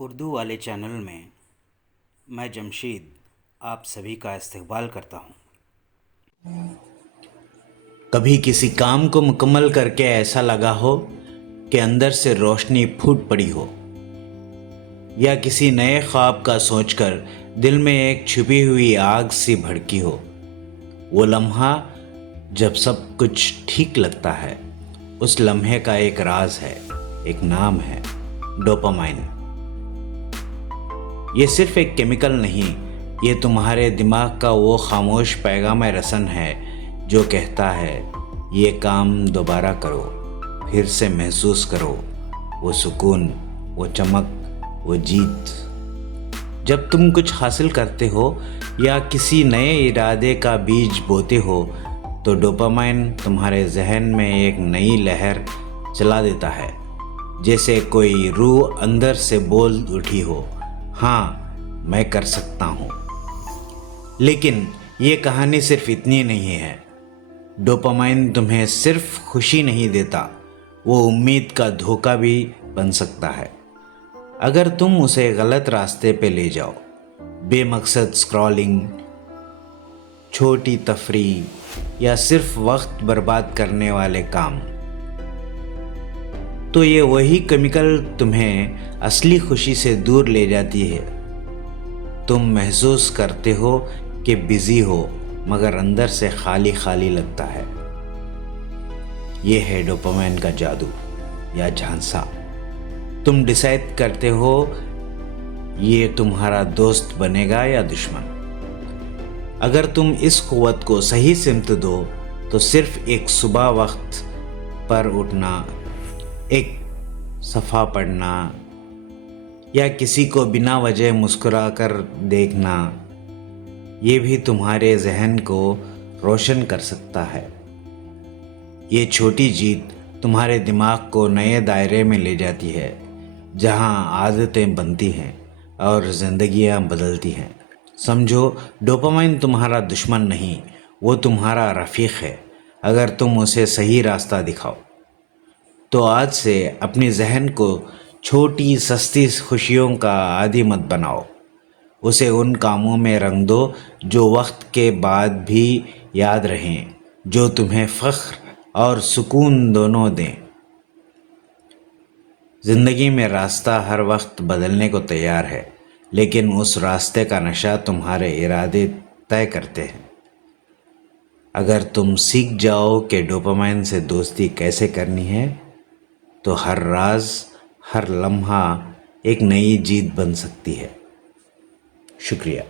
اردو والے چینل میں میں جمشید آپ سبھی کا استقبال کرتا ہوں۔ کبھی کسی کام کو مکمل کر کے ایسا لگا ہو کہ اندر سے روشنی پھوٹ پڑی ہو، یا کسی نئے خواب کا سوچ کر دل میں ایک چھپی ہوئی آگ سی بھڑکی ہو، وہ لمحہ جب سب کچھ ٹھیک لگتا ہے، اس لمحے کا ایک راز ہے، ایک نام ہے ڈوپامائن۔ یہ صرف ایک کیمیکل نہیں، یہ تمہارے دماغ کا وہ خاموش پیغام رسن ہے جو کہتا ہے یہ کام دوبارہ کرو، پھر سے محسوس کرو وہ سکون، وہ چمک، وہ جیت۔ جب تم کچھ حاصل کرتے ہو یا کسی نئے ارادے کا بیج بوتے ہو تو ڈوپامائن تمہارے ذہن میں ایک نئی لہر چلا دیتا ہے، جیسے کوئی روح اندر سے بول اٹھی ہو، ہاں میں کر سکتا ہوں۔ لیکن یہ کہانی صرف اتنی نہیں ہے۔ ڈوپامائن تمہیں صرف خوشی نہیں دیتا، وہ امید کا دھوکہ بھی بن سکتا ہے اگر تم اسے غلط راستے پہ لے جاؤ۔ بے مقصد سکرولنگ، چھوٹی تفریح یا صرف وقت برباد کرنے والے کام، تو یہ وہی کیمیکل تمہیں اصلی خوشی سے دور لے جاتی ہے۔ تم محسوس کرتے ہو کہ بزی ہو، مگر اندر سے خالی خالی لگتا ہے۔ یہ ہے ڈوپامائن کا جادو یا جھانسا۔ تم ڈیسائیڈ کرتے ہو یہ تمہارا دوست بنے گا یا دشمن۔ اگر تم اس قوت کو صحیح سمت دو تو صرف ایک صبح وقت پر اٹھنا، ایک صفحہ پڑھنا یا کسی کو بنا وجہ مسکرا کر دیکھنا، یہ بھی تمہارے ذہن کو روشن کر سکتا ہے۔ یہ چھوٹی جیت تمہارے دماغ کو نئے دائرے میں لے جاتی ہے، جہاں عادتیں بنتی ہیں اور زندگیاں بدلتی ہیں۔ سمجھو، ڈوپامائن تمہارا دشمن نہیں، وہ تمہارا رفیق ہے، اگر تم اسے صحیح راستہ دکھاؤ۔ تو آج سے اپنی ذہن کو چھوٹی سستی خوشیوں کا عادی مت بناؤ، اسے ان کاموں میں رنگ دو جو وقت کے بعد بھی یاد رہیں، جو تمہیں فخر اور سکون دونوں دیں۔ زندگی میں راستہ ہر وقت بدلنے کو تیار ہے، لیکن اس راستے کا نقشہ تمہارے ارادے طے کرتے ہیں۔ اگر تم سیکھ جاؤ کہ ڈوپامائن سے دوستی کیسے کرنی ہے، تو ہر راز، ہر لمحہ ایک نئی جیت بن سکتی ہے۔ شکریہ۔